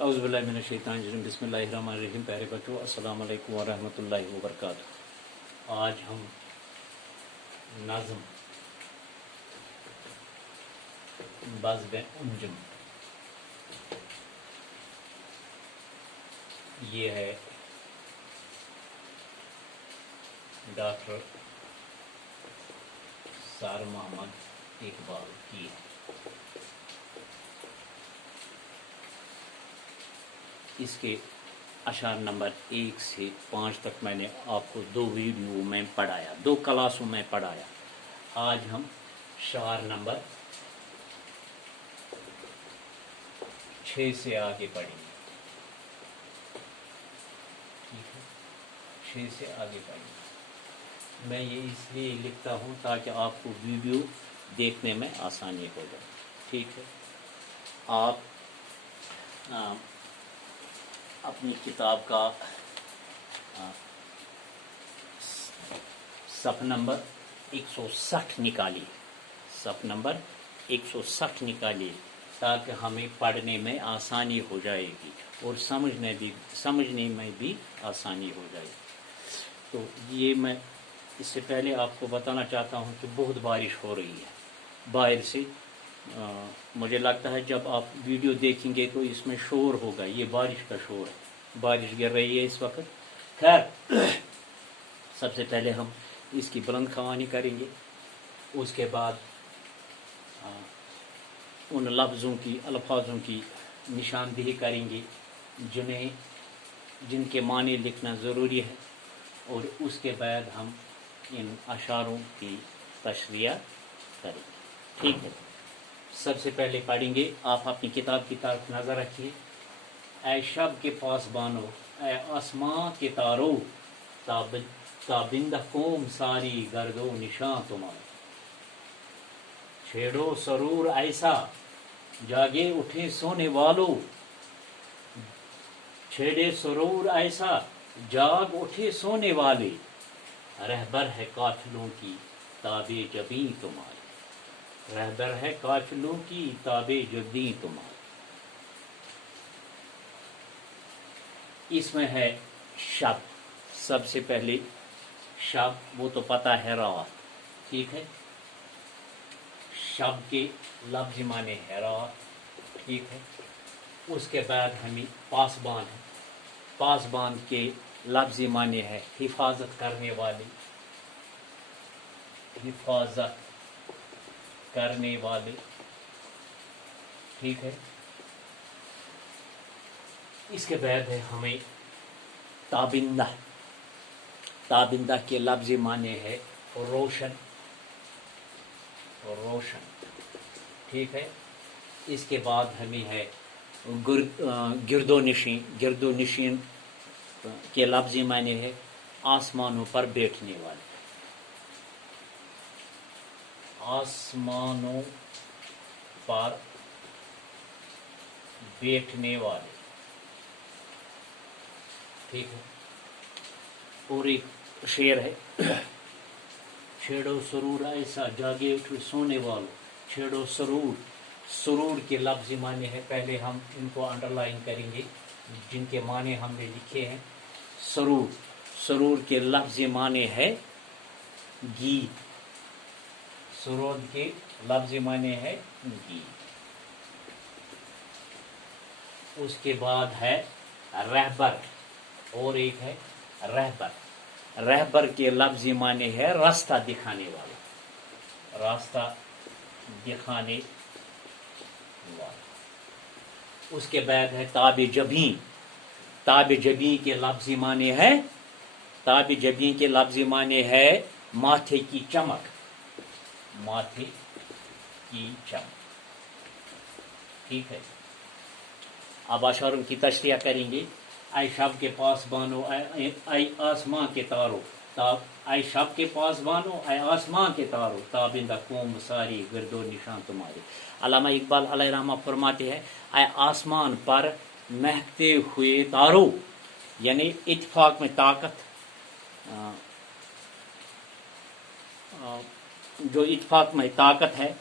औज़ुबिल्लाहि मिनश्शैतानिर्रजीम बिस्मिल्लाहिर्रहमानिर्रहीम। प्यारे बच्चों, अस्सलाम वालेकुम व रहमतुल्लाहि व बरकातुहू। आज हम नज़्म बज़्म उंजुम, ये है डॉक्टर सर मोहम्मद इकबाल की है। इसके अशार नंबर 1 से 5 तक मैंने आपको 2 वीडियो में पढ़ाया, 2 क्लासों में पढ़ाया। आज हम शार नंबर 6 से आगे पढ़ेंगे। ठीक है, 6 से आगे पढ़ेंगे। मैं ये इसलिए लिखता हूँ ताकि आपको वीडियो देखने में आसानी हो जाए। ठीक है, आप अपनी किताब का सफ़ नंबर 160 निकालिए, सफ़ नंबर 160 निकालिए ताकि हमें पढ़ने में आसानी हो जाएगी और समझने में भी आसानी हो जाएगी। तो ये मैं इससे पहले आपको बताना चाहता हूँ कि बहुत बारिश हो रही है बाहर से। मुझे लगता है जब आप वीडियो देखेंगे तो इसमें शोर होगा, ये बारिश का शोर है, बारिश गिर रही है इस वक्त। खैर, सबसे पहले हम इसकी बुलंद ख़वानी करेंगे, उसके बाद उन लफ्ज़ों की, अल्फाजों की निशानदेही करेंगे जिनके मानी लिखना ज़रूरी है, और उसके बाद हम इन अशारों की तशरीह करेंगे। ठीक है, सबसे पहले पढ़ेंगे। आप अपनी किताब की तरफ नज़र रखिए। ऐ शब के पास बानो, ऐ आसमां के तारो, ताबिंदा कौम सारी गर्दो निशां तुम्हारे। छेड़ो सरूर ऐसा, जागे उठे सोने वालों, छेड़े सरूर ऐसा, जाग उठे सोने वाले। रहबर है काफिलों की ताबे जबीं तुम्हारे, रहबर है काफिलों की ताबे जबीं तुम्हारे। इसमें है शब। सबसे पहले शब, वो तो पता है रात। ठीक है, शब के लफ्ज़ माने है रात। ठीक है, उसके बाद हमें पासबान है, पासबान के लफ्ज़ माने है हिफाजत करने वाले, हिफाजत करने वाले। ठीक है, इसके बाद है हमें ताबिंदा, ताबिंदा के लफ्ज़ माने है रोशन, रोशन। ठीक है, इसके बाद हमें है गिरदोनिशीन, गिरदोनिशीन के लफ्ज़ माने है आसमानों पर बैठने वाले, आसमानों पर बैठने वाले। ठीक है, और एक शेर है, छेड़ो सरूर ऐसा, जागे उठे सोने वालों। छेड़ो सरूर, सरूर के लफ्ज़ माने हैं, पहले हम इनको अंडरलाइन करेंगे जिनके माने हमने लिखे हैं। सरूर, सरूर के लफ्ज़ माने है गीत, सरूर के लफ्ज़ माने है गीत। उसके बाद है रहबर, और एक है रहबर। रहबर के लफ्ज़ माने है रास्ता दिखाने वाला, रास्ता दिखाने वाला। उसके बाद है ताबे जबीं, ताबे जबीं के लफ्ज़ माने है, ताबे जबीं के लफ्ज़ माने है माथे की चमक, माथे की चमक। ठीक है, अब अशारों की तशरीह करेंगे। ऐ शब के पास बानो, ऐ आसमां के तारो, ताब ऐ शब के पास बानो, ऐ आसमां के तारो, ताबिंदा कौम सारी गर्दो निशान तुम्हारे। अल्लामा इकबाल अलैहिर्रहमा फरमाते हैं, ऐ आसमान पर महकते हुए तारो, यानी इत्तेफाक में ताकत, जो इत्तेफाक में ताकत है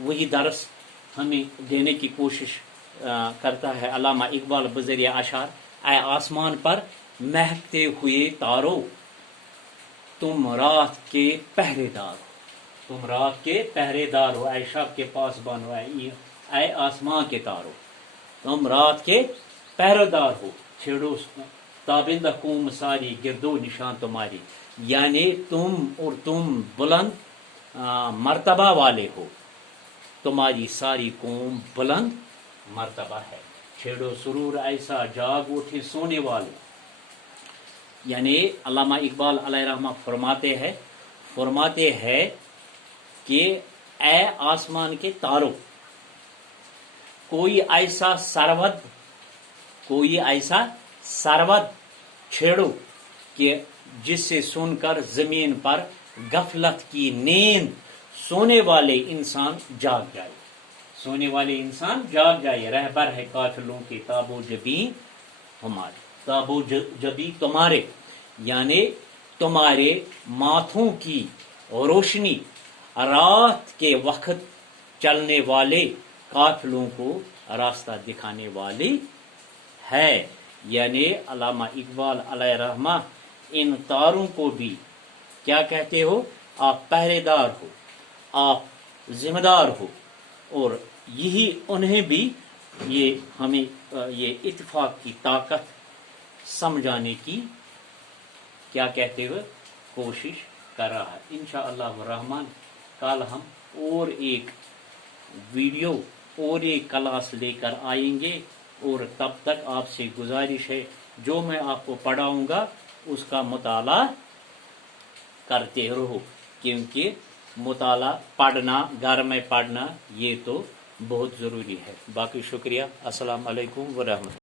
वही दरस हमें देने की कोशिश کرتا ہے علامہ اقبال بذریعہ اشعار: اے آسمان پر مہکتے ہوئے تارو، تم رات کے پہرے دار ہو، تم رات کے پہرے دار ہو، اے شب کے پاسبان ہو، اے آسمان کے تارو، تم رات کے پہرے دار ہو، چھیڑو تابندہ قوم ساری گردو نشان تمہاری، یعنی تم بلند مرتبہ والے ہو، تمہاری ساری قوم بلند مرتبہ ہے، چھیڑو سرور ایسا جاگ اٹھے سونے والے. یعنی علامہ اقبال علیہ رحمہ فرماتے ہیں کہ اے آسمان کے تارو، کوئی ایسا سرود چھیڑو کہ جس سے سن کر زمین پر غفلت کی نیند سونے والے انسان جاگ جائے، رہبر ہے قافلوں کے تابو جبیں ہمارے، تابو جبیں تمہارے، یعنی تمہارے ماتھوں کی روشنی رات کے وقت چلنے والے قافلوں کو راستہ دکھانے والی ہے. یعنی علامہ اقبال علیہ رحمہ ان تاروں کو بھی کیا کہتے ہو؟ آپ پہرے دار ہو، آپ ذمہ دار ہو، اور یہی انہیں بھی ہمیں یہ اتفاق کی طاقت سمجھانے کی کیا کہتے ہوئے کوشش کر رہا ہے. انشاءاللہ الرحمن کل ہم اور ایک ویڈیو اور ایک کلاس لے کر آئیں گے، اور تب تک آپ سے گزارش ہے جو میں آپ کو پڑھاؤں گا اس کا مطالعہ کرتے رہو، کیونکہ مطالعہ پڑھنا، گھر میں پڑھنا یہ تو بہت ضروری ہے. باقی شکریہ. السلام علیکم ورحمۃ اللہ.